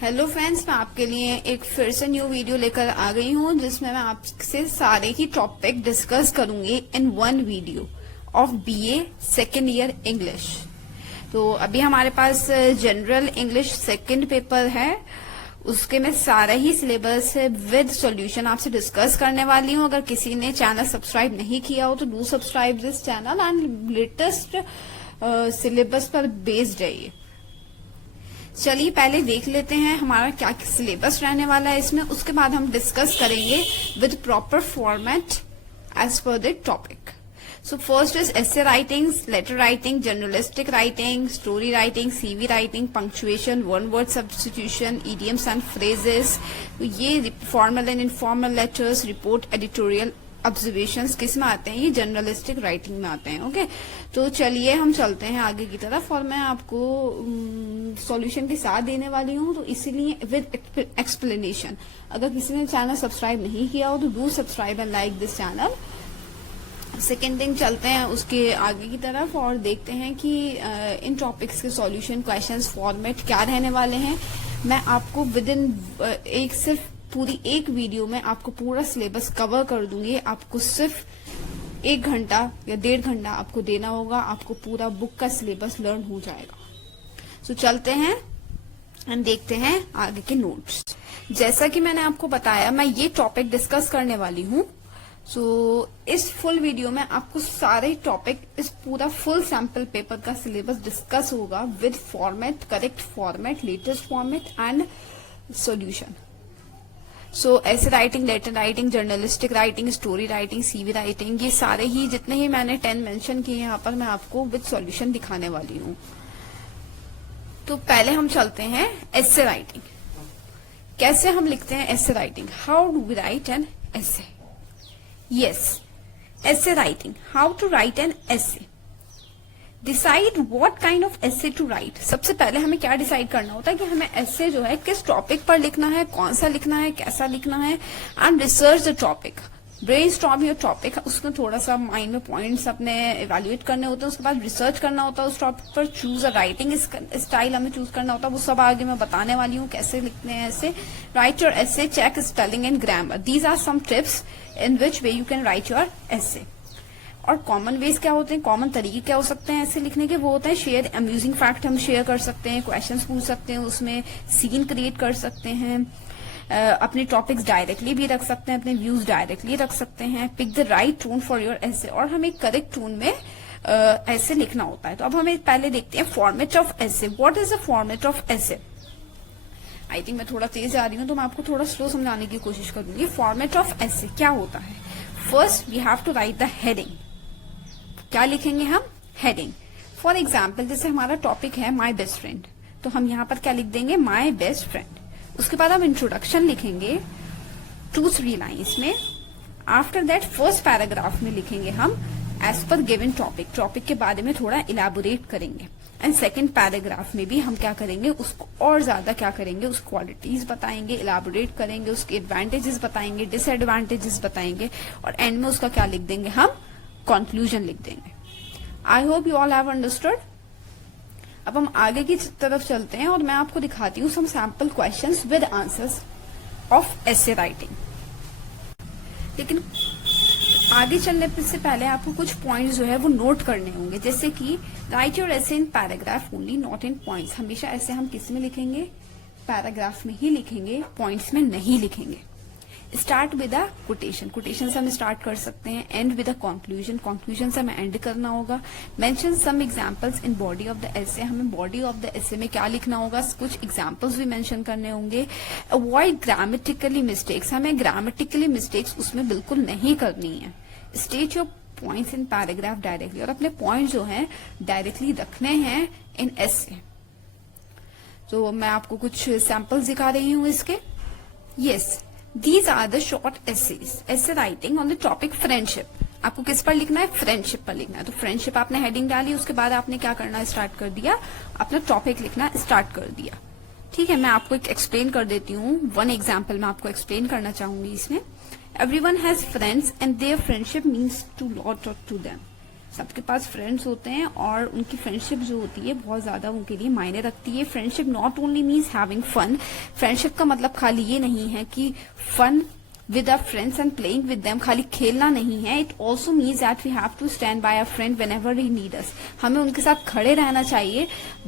Hello friends, मैं आपके लिए एक फिर से न्यू वीडियो लेकर आ गई हूँ जिसमें मैं आपसे सारे ही टॉपिक डिस्कस करूंगी in one video of BA second year English. तो अभी हमारे पास जनरल इंग्लिश सेकेंड पेपर है, उसके मैं सारा ही सिलेबस विद सॉल्यूशन आपसे डिस्कस करने वाली हूँ। अगर किसी ने चैनल सब्सक्राइब नहीं किया हो तो do subscribe this channel and latest syllabus पर बेस्ड है ये। चलिए पहले देख लेते हैं हमारा क्या सिलेबस रहने वाला है इसमें, उसके बाद हम डिस्कस करेंगे with proper format as per the topic. So first is essay writing, letter writing, journalistic writing, story writing, CV writing, punctuation, one word substitution, idioms and phrases. ये formal and informal letters, report, editorial, observations किस में आते हैं? ये journalistic writing में आते हैं। Okay, तो चलिए हम चलते हैं आगे की तरफ और मैं आपको सॉल्यूशन के साथ देने वाली हूँ, तो इसीलिए विद एक्सप्लेनेशन। अगर किसी ने चैनल सब्सक्राइब नहीं किया हो तो do subscribe and like this channel. Second thing, चलते हैं उसके आगे की तरफ और देखते हैं कि इन टॉपिक्स के सॉल्यूशन, क्वेश्चंस, फॉर्मेट क्या रहने वाले हैं। मैं आपको विद इन सिर्फ पूरी एक वीडियो में आपको पूरा सिलेबस कवर कर दूंगी। आपको सिर्फ 1 घंटा या 1.5 घंटा आपको देना होगा, आपको पूरा बुक का सिलेबस लर्न हो जाएगा। सो चलते हैं एंड देखते हैं आगे के नोट्स। जैसा कि मैंने आपको बताया, मैं ये टॉपिक डिस्कस करने वाली हूँ। सो इस फुल वीडियो में आपको सारे टॉपिक, इस पूरा फुल सैंपल पेपर का सिलेबस डिस्कस होगा with format, correct format, latest format and solution. So essay writing, letter writing, journalistic writing, story writing, CV writing, ये सारे ही जितने ही मैंने 10 मेंशन किए यहाँ पर मैं आपको विद सॉल्यूशन दिखाने वाली हूँ। तो पहले हम चलते हैं एसे राइटिंग। कैसे हम लिखते हैं essay writing? How do we write an essay? Yes, essay writing, how to write an essay. Decide what kind of essay to write. सबसे पहले हमें क्या डिसाइड करना होता है कि हमें एसे जो है किस टॉपिक पर लिखना है, कौन सा लिखना है, कैसा लिखना है। And research the topic, brainstorm your topic. उसमें थोड़ा सा माइंड में पॉइंट्स अपने इवेल्युएट करने होते हैं, उसके बाद रिसर्च करना होता है उस टॉपिक पर। चूज अ राइटिंग स्टाइल हमें चूज करना होता है, वो सब आगे मैं बताने वाली हूँ कैसे लिखते हैं ऐसे। Write your essay, check spelling and grammar. These are some tips in which way you can write your essay. और कॉमन वेज क्या होते हैं, कॉमन तरीके क्या हो सकते हैं ऐसे लिखने के? वो होता है शेयर अम्यूजिंग फैक्ट हम शेयर कर सकते हैं, क्वेश्चंस पूछ सकते हैं, उसमें सीन क्रिएट कर सकते हैं, अपने टॉपिक्स डायरेक्टली भी रख सकते हैं, अपने व्यूज डायरेक्टली रख सकते हैं। Pick the right tone for your essay, और हमें करेक्ट टोन में ऐसे लिखना होता है। तो अब हमें पहले देखते हैं format of essay. What is the format of essay? I think मैं थोड़ा तेज आ रही हूँ तो मैं आपको थोड़ा स्लो समझाने की कोशिश करूंगी। फॉर्मेट ऑफ एसे क्या होता है? First we have to write the heading. क्या लिखेंगे हम? हेडिंग। फॉर एग्जाम्पल, जैसे हमारा टॉपिक है माई बेस्ट फ्रेंड, तो हम यहाँ पर क्या लिख देंगे? My best friend. उसके बाद हम इंट्रोडक्शन लिखेंगे 2-3 लाइन्स में। आफ्टर दैट फर्स्ट पैराग्राफ में लिखेंगे हम as per given topic, topic के बारे में थोड़ा इलेबोरेट करेंगे। एंड सेकेंड पैराग्राफ में भी हम क्या करेंगे? उसको और ज्यादा क्या करेंगे? उस क्वालिटीज बताएंगे, इलेबोरेट करेंगे, उसके एडवांटेजेस बताएंगे, डिसएडवांटेजेस बताएंगे, और एंड में उसका क्या लिख देंगे? हम कंक्लूजन लिख देंगे। आई hope you all have understood. अब हम आगे की तरफ चलते हैं और मैं आपको दिखाती हूँ some sample questions with answers of essay writing. लेकिन आगे चलने से पहले आपको कुछ पॉइंट्स जो है वो नोट करने होंगे, जैसे कि right your essay in paragraph only, not in points. हमेशा ऐसे हम किस में लिखेंगे? पैराग्राफ में ही लिखेंगे, पॉइंट्स में नहीं लिखेंगे। Start with a quotation, quotation से हम स्टार्ट कर सकते हैं। End with a conclusion, conclusion से हमें एंड करना होगा। Mention some examples in body of the essay, हमें बॉडी ऑफ द एसे में क्या लिखना होगा? कुछ एग्जांपल्स भी मेंशन करने होंगे। अवॉइड ग्रामेटिकली मिस्टेक्स, हमें ग्रामेटिकली मिस्टेक्स उसमें बिल्कुल नहीं करनी है। State your points in paragraph directly, और अपने पॉइंट जो हैं डायरेक्टली रखने हैं इन एसे। तो मैं आपको कुछ सैंपल्स दिखा रही हूँ इसके। Yes, These are the short essays. Essay writing on the topic friendship. आपको किस पर लिखना है? फ्रेंडशिप पर लिखना है। तो फ्रेंडशिप आपने हेडिंग डाली, उसके बाद आपने क्या करना स्टार्ट कर दिया? अपना टॉपिक लिखना स्टार्ट कर दिया। ठीक है, मैं आपको एक एक्सप्लेन कर देती हूँ। वन एग्जाम्पल मैं आपको एक्सप्लेन करना चाहूंगी इसमें। Everyone has friends and their friendship means to lot to them. सबके पास फ्रेंड्स होते हैं और उनकी फ्रेंडशिप जो होती है बहुत ज्यादा उनके लिए मायने रखती है। Friendship not only means having fun, friendship का मतलब खाली ये नहीं है कि fun with our friends and playing with them, खाली खेलना नहीं है। It also means that we have to stand by our friend whenever he need us, हमें उनके साथ खड़े रहना चाहिए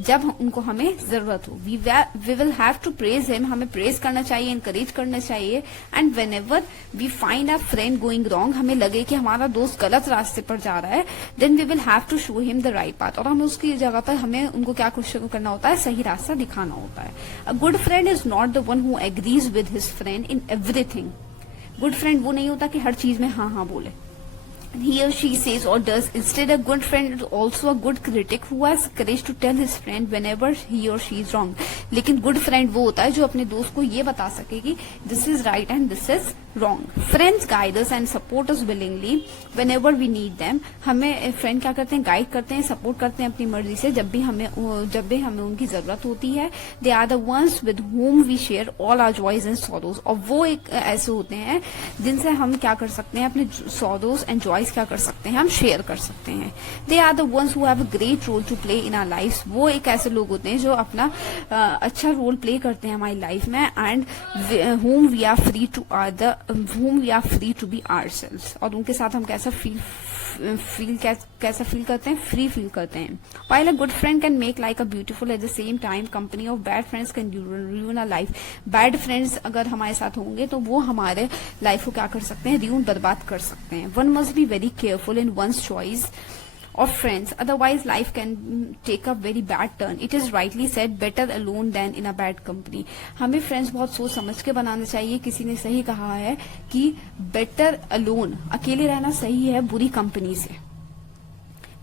जब उनको हमें जरूरत हो। We will have to praise him, हमें प्रेज करना चाहिए, encourage करना चाहिए। And whenever we find our friend going wrong, हमें लगे कि हमारा दोस्त गलत रास्ते पर जा रहा है, then we will have to show him the right path, और हमें उसकी जगह पर हमें उनको क्या करना होता है, सही रास्ता दिखाना होता है। A good friend is not the one who agrees with his friend in everything, good friend वो नहीं होता कि हर चीज में हाँ हाँ बोले, he or she says or does. Instead, a good friend is also a good critic who has courage to tell his friend whenever he or she is wrong. लेकिन good friend वो होता है जो अपने दोस्त को ये बता सके कि this is right and this is wrong. Friends guide us and support us willingly whenever we need them. हमें फ्रेंड क्या करते हैं, गाइड करते हैं, सपोर्ट करते हैं अपनी मर्जी से जब भी हमें उनकी जरूरत होती है। They are the ones with whom we share all our joys and sorrows. और वो एक ऐसे होते हैं जिनसे हम क्या कर सकते हैं, अपने sorrows and joys क्या कर सकते हैं, हम शेयर कर सकते हैं। They are the ones who have a great role to play in our life, वो एक ऐसे लोग होते हैं जो अपना अच्छा रोल प्ले करते हैं हमारी लाइफ में। And whom we are free to be ourselves, और उनके साथ हम कैसा फील करते हैं, फ्री फील करते हैं। While a good friend can make life a beautiful, at the same time company of bad friends can ruin our life. Bad friends अगर हमारे साथ होंगे तो वो हमारे लाइफ को क्या कर सकते हैं, ruin, बर्बाद कर सकते हैं। One must be very careful in one's choice of friends, otherwise life can take a very bad turn. It is rightly said, better alone than in a bad company. हमें फ्रेंड्स बहुत सोच समझ के बनाना चाहिए। किसी ने सही कहा है कि बेटर अलोन, अकेले रहना सही है बुरी कंपनी से।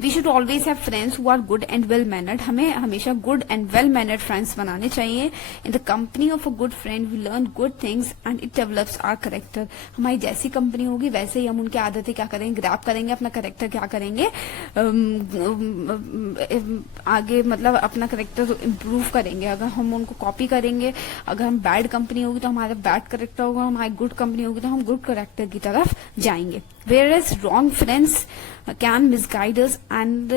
We should always have friends who are good and well mannered. हमें हमेशा good and well mannered friends बनाने चाहिए। In the company of a good friend, we learn good things and it develops our character. हमारी जैसी company होगी वैसे ही हम उनकी आदतें क्या करेंगे, ग्रैब करेंगे, अपना करेक्टर क्या करेंगे, आगे मतलब अपना करेक्टर इम्प्रूव करेंगे। अगर हम उनको कॉपी करेंगे, अगर हम बैड कंपनी होगी तो हमारा बैड करेक्टर होगा, हमारी गुड कंपनी होगी तो हम गुड करेक्टर की तरफ जाएंगे। Whereas wrong friends can misguide us and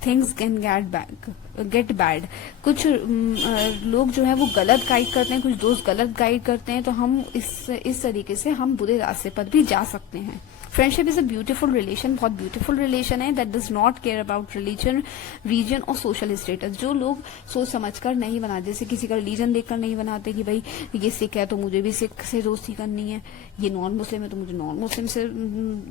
things can get bad. कुछ लोग जो है वो गलत गाइड करते हैं, कुछ दोस्त गलत गाइड करते हैं, तो हम इस तरीके से हम बुरे रास्ते पर भी जा सकते हैं। Friendship is a beautiful relation, बहुत ब्यूटीफुल रिलेशन है, that does not care about religion, region और सोशल स्टेटस। जो लोग सोच समझकर नहीं बनाते, जैसे किसी का रिलीजन देखकर नहीं बनाते कि भाई ये सिख है तो मुझे भी सिख से दोस्ती करनी है, ये नॉन मुस्लिम है तो मुझे नॉन मुस्लिम से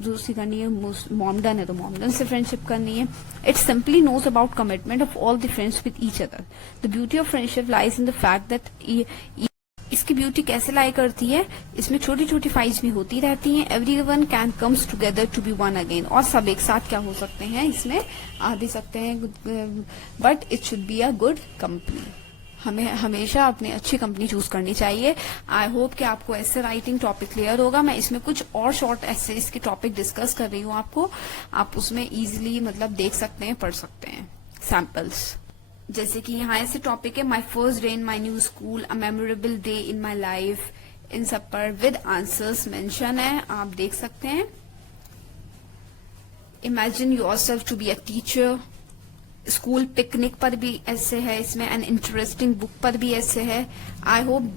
दोस्ती करनी है, मोमडन है तो मोमडन से फ्रेंडशिप करनी है। It simply knows about commitment of all the friends with each other. The beauty of friendship lies in the fact that इसकी ब्यूटी कैसे लाई करती है, इसमें छोटी छोटी फाइट्स भी होती रहती हैं। Everyone can comes together to be one again, और सब एक साथ क्या हो सकते हैं, इसमें आ भी सकते हैं, but it should be a good company. हमें हमेशा अपनी अच्छी कंपनी चूज करनी चाहिए। आई होप कि आपको ऐसे राइटिंग टॉपिक क्लियर होगा। मैं इसमें कुछ और शॉर्ट ऐसे इसके टॉपिक डिस्कस कर रही हूँ आपको, आप उसमें इजिली मतलब देख सकते हैं, पढ़ सकते हैं सैम्पल्स। जैसे कि यहाँ ऐसे टॉपिक है, my first day in my new school, a memorable day in my life, इन सब पर विद आंसर्स मेंशन है, आप देख सकते हैं। Imagine yourself to be a teacher, school picnic पर भी ऐसे है, इसमें एन इंटरेस्टिंग बुक पर भी ऐसे है। आई होप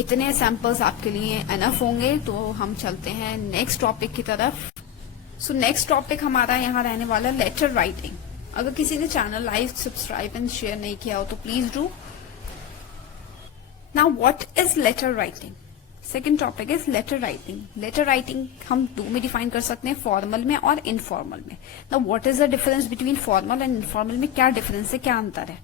इतने सैंपल्स आपके लिए एनफ होंगे, तो हम चलते हैं नेक्स्ट टॉपिक की तरफ। सो नेक्स्ट टॉपिक हमारा यहाँ रहने वाला लेटर राइटिंग। अगर किसी ने channel like, subscribe and share नहीं किया हो तो please do. Now what is letter writing? Second topic is letter writing. Letter writing हम दो में डिफाइन कर सकते हैं, फॉर्मल में और इनफॉर्मल में। Now what is the difference between formal and informal में क्या डिफरेंस है, क्या अंतर है?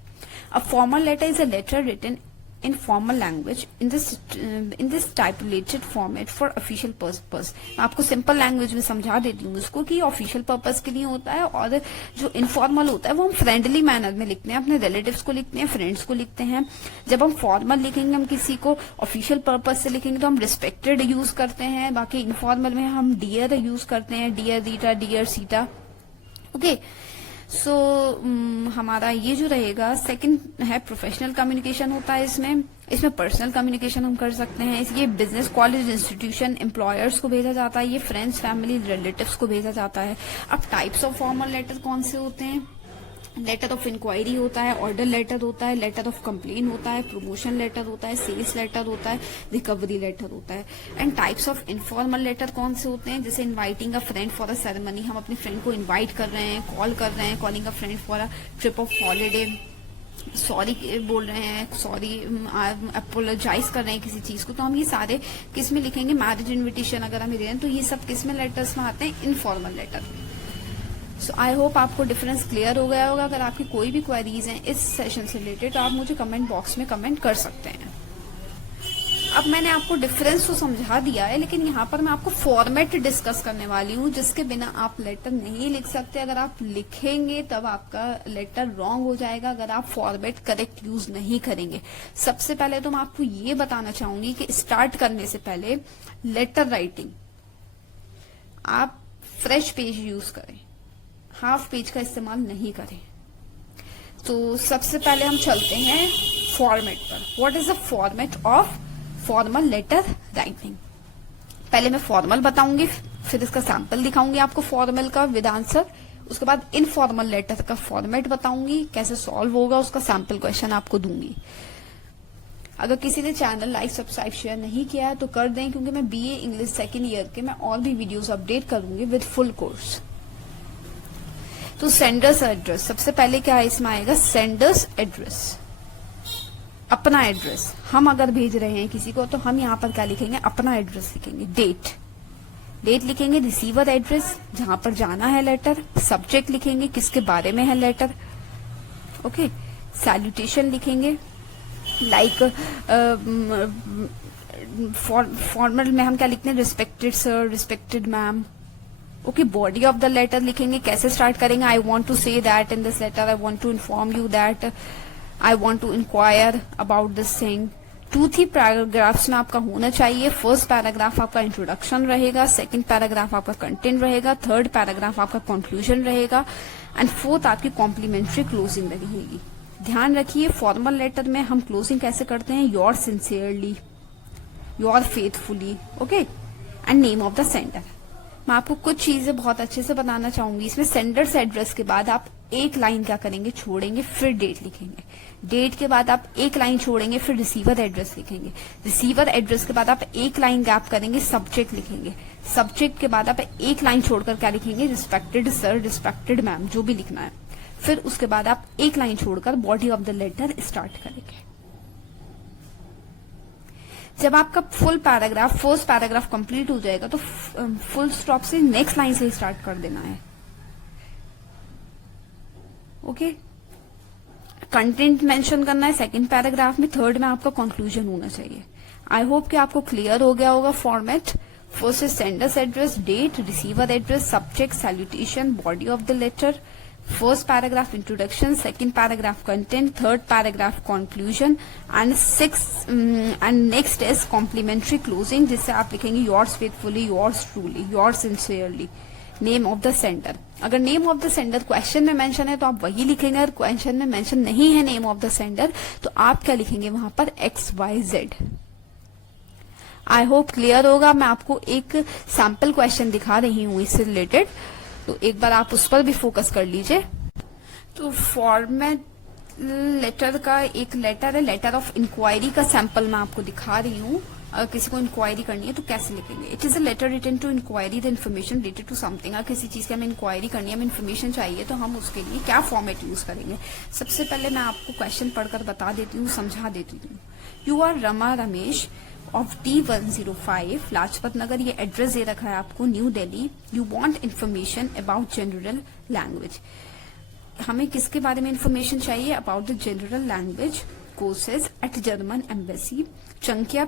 A formal letter is a letter written in formal language in this stipulated format for official purpose। मैं आपको सिंपल लैंग्वेज में समझा देती हूँ उसको कि ऑफिशियल पर्पस के लिए होता है, और जो इनफॉर्मल होता है वो हम फ्रेंडली मैनर में लिखते हैं, अपने रिलेटिव्स को लिखते हैं, फ्रेंड्स को लिखते हैं। जब हम फॉर्मल लिखेंगे, हम किसी को ऑफिशियल पर्पस से लिखेंगे तो हम रिस्पेक्टेड यूज करते हैं, बाकी इनफॉर्मल में हम डियर यूज करते हैं, dear Rita, dear Sita. Okay, so हमारा ये जो रहेगा सेकंड है प्रोफेशनल कम्युनिकेशन होता है इसमें पर्सनल कम्युनिकेशन हम कर सकते हैं। ये बिजनेस, कॉलेज, इंस्टीट्यूशन, एम्प्लॉयर्स को भेजा जाता है। ये फ्रेंड्स, फैमिली, रिलेटिव्स को भेजा जाता है। अब टाइप्स ऑफ फॉर्मल लेटर कौन से होते हैं? लेटर ऑफ इंक्वायरी होता है, ऑर्डर लेटर होता है, लेटर ऑफ कंप्लेन होता है, प्रमोशन लेटर होता है, सेल्स लेटर होता है, रिकवरी लेटर होता है। And types of informal letter कौन से होते हैं? जैसे inviting a friend for a ceremony, हम अपने फ्रेंड को इनवाइट कर रहे हैं, कॉल कर रहे हैं, calling a friend for a trip of holiday, sorry बोल रहे हैं, सॉरी अपोलोजाइज कर रहे हैं किसी चीज को, तो हम ये सारे किस में लिखेंगे? मैरिज इन्विटेशन अगर हम दे रहे हैं तो ये सब किस में लेटर्स में आते हैं? इनफॉर्मल लेटर में। सो आई होप आपको डिफरेंस क्लियर हो गया होगा। अगर आपकी कोई भी क्वेरीज हैं इस सेशन से रिलेटेड तो आप मुझे कमेंट बॉक्स में कमेंट कर सकते हैं। अब मैंने आपको डिफरेंस तो समझा दिया है, लेकिन यहाँ पर मैं आपको फॉर्मेट डिस्कस करने वाली हूँ जिसके बिना आप लेटर नहीं लिख सकते। अगर आप लिखेंगे तब आपका लेटर रॉन्ग हो जाएगा अगर आप फॉर्मेट करेक्ट यूज नहीं करेंगे। सबसे पहले तो मैं आपको ये बताना चाहूंगी कि स्टार्ट करने से पहले लेटर राइटिंग आप फ्रेश पेज यूज करें, हाफ पेज का इस्तेमाल नहीं करें। तो सबसे पहले हम चलते हैं फॉर्मेट पर। What is the format of formal letter writing? पहले मैं फॉर्मल बताऊंगी, फिर इसका सैंपल दिखाऊंगी आपको फॉर्मल का विद आंसर। उसके बाद इनफॉर्मल लेटर का फॉर्मेट बताऊंगी, कैसे सॉल्व होगा, उसका सैंपल क्वेश्चन आपको दूंगी। अगर किसी ने चैनल लाइक, सब्सक्राइब, शेयर नहीं किया है तो कर दें, क्योंकि मैं बीए इंग्लिश सेकेंड ईयर के मैं और भी वीडियोस अपडेट करूंगी विद फुल कोर्स। तो सेंडर्स एड्रेस, सबसे पहले क्या इसमें आएगा? सेंडर्स एड्रेस, अपना एड्रेस। हम अगर भेज रहे हैं किसी को तो हम यहाँ पर क्या लिखेंगे? अपना एड्रेस लिखेंगे। डेट लिखेंगे, रिसीवर एड्रेस जहां पर जाना है लेटर, सब्जेक्ट लिखेंगे किसके बारे में है लेटर, ओके। सैल्यूटेशन लिखेंगे, लाइक फॉर्मल में हम क्या लिखते हैं? Respected sir, respected ma'am, okay. Body of the letter लिखेंगे, कैसे स्टार्ट करेंगे? I want to say that in this letter, I want to inform you that, I want to enquire about this thing. 2-3 paragraphs में आपका होना चाहिए। First paragraph आपका introduction रहेगा, second paragraph आपका कंटेंट रहेगा, थर्ड पैराग्राफ आपका कंक्लूजन रहेगा, एंड फोर्थ आपकी कॉम्प्लीमेंट्री क्लोजिंग रहेगी। ध्यान रखिए फॉर्मल लेटर में हम क्लोजिंग कैसे करते हैं? Your sincerely, your faithfully, okay, and name of the sender. मैं आपको कुछ चीजें बहुत अच्छे से बताना चाहूंगी। इसमें सेंडर्स एड्रेस के बाद आप एक लाइन क्या करेंगे? छोड़ेंगे, फिर डेट लिखेंगे। डेट के बाद आप एक लाइन छोड़ेंगे, फिर रिसीवर एड्रेस लिखेंगे। रिसीवर एड्रेस के बाद आप एक लाइन गैप करेंगे, सब्जेक्ट लिखेंगे। सब्जेक्ट के बाद आप एक लाइन छोड़कर क्या लिखेंगे? रिस्पेक्टेड सर, रिस्पेक्टेड मैम, जो भी लिखना है। फिर उसके बाद आप एक लाइन छोड़कर body of the letter start करेंगे। जब आपका full paragraph, first paragraph complete हो जाएगा तो फुल स्टॉप से नेक्स्ट लाइन से स्टार्ट कर देना है, ओके। कंटेंट मेंशन करना है सेकंड पैराग्राफ में, थर्ड में आपका कंक्लूजन होना चाहिए। आई होप कि आपको क्लियर हो गया होगा format. First is sender's address, date, receiver address, subject, salutation, body of the letter, first paragraph introduction, second paragraph content, third paragraph conclusion, and next is complimentary closing, जिससे आप लिखेंगे yours faithfully, yours truly, yours sincerely, name of the sender. अगर name of the sender question में mention है तो आप वही लिखेंगे, अगर क्वेश्चन में मेंशन नहीं है नेम ऑफ द सेंडर तो आप क्या लिखेंगे वहां पर? XYZ। आई होप क्लियर होगा। मैं आपको एक सैंपल क्वेश्चन दिखा रही हूँ इससे रिलेटेड, तो एक बार आप उस पर भी फोकस कर लीजिए। तो फॉर्मेट लेटर का एक लेटर है, लेटर ऑफ इंक्वायरी का सैंपल मैं आपको दिखा रही हूँ। अगर किसी को इंक्वायरी करनी है तो कैसे लिखेंगे? It is a letter written to enquiry the information related to something. अगर किसी चीज की हमें इंक्वायरी करनी है, हमें इन्फॉर्मेशन चाहिए, तो हम उसके लिए क्या फॉर्मेट यूज करेंगे? सबसे पहले मैं आपको क्वेश्चन पढ़कर बता देती हूँ, समझा देती हूँ। You are Rama Ramesh of D105 Lajpat Nagar, ये एड्रेस दे रखा है आपको, new Delhi. You want information about general language. हमें किसके बारे में इंफॉर्मेशन चाहिए? About the general language courses at German embassy, चंकिया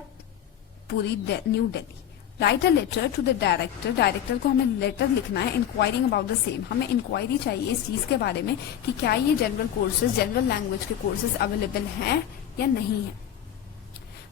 पूरी, new Delhi. Write a letter to the director, director को हमें लेटर लिखना है इंक्वायरिंग अबाउट द सेम। हमें इंक्वायरी चाहिए इस चीज के बारे में कि क्या ये जनरल कोर्सेज, जनरल लैंग्वेज के कोर्सेज अवेलेबल हैं या नहीं है।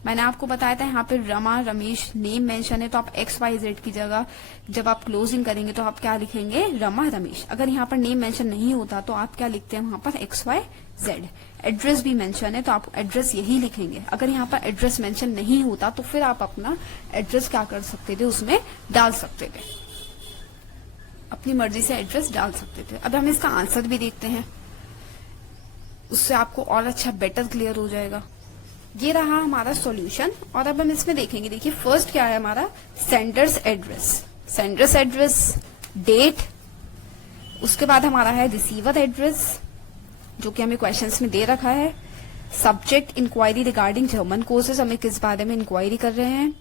मैंने आपको बताया था यहाँ पे रमा रमेश नेम मेंशन है, तो आप XYZ की जगह जब आप क्लोजिंग करेंगे तो आप क्या लिखेंगे, रमा रमेश। अगर यहाँ पर नेम मेंशन नहीं होता तो आप क्या लिखते हैं वहां पर XYZ। एड्रेस भी मेंशन है तो आप एड्रेस यही लिखेंगे। अगर यहाँ पर एड्रेस मेंशन नहीं होता तो फिर आप अपना एड्रेस क्या कर सकते थे, उसमें डाल सकते थे, अपनी मर्जी से एड्रेस डाल सकते थे। अब हम इसका आंसर भी देखते हैं, उससे आपको और अच्छा बेटर क्लियर हो जाएगा। ये रहा हमारा सॉल्यूशन और अब हम इसमें देखेंगे। देखिए फर्स्ट क्या है हमारा, sender's address, sender's address, date, उसके बाद हमारा है रिसीवर एड्रेस जो कि हमें क्वेश्चंस में दे रखा है, subject enquiry regarding German courses, हमें किस बारे में इंक्वायरी कर रहे हैं,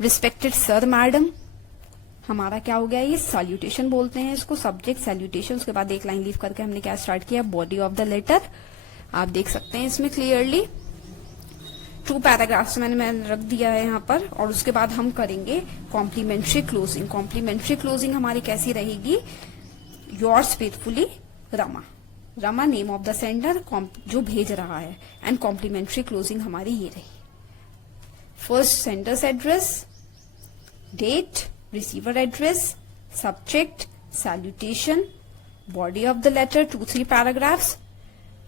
रिस्पेक्टेड सर मैडम, हमारा क्या हो गया, ये सैल्यूटेशन बोलते हैं इसको, सब्जेक्ट सैल्यूटेशन, उसके बाद एक लाइन लीव करके हमने क्या स्टार्ट किया, बॉडी ऑफ द लेटर, आप देख सकते हैं इसमें क्लियरली 2 पैराग्राफ्स मैंने रख दिया है यहाँ पर। और उसके बाद हम करेंगे कॉम्प्लीमेंट्री क्लोजिंग। कॉम्प्लीमेंट्री क्लोजिंग हमारी कैसी रहेगी, yours faithfully Rama, Rama name of the sender जो भेज रहा है, एंड कॉम्प्लीमेंट्री क्लोजिंग हमारी ये रही, first sender's address, date, receiver address, subject, salutation, body of the letter, 2-3 paragraphs,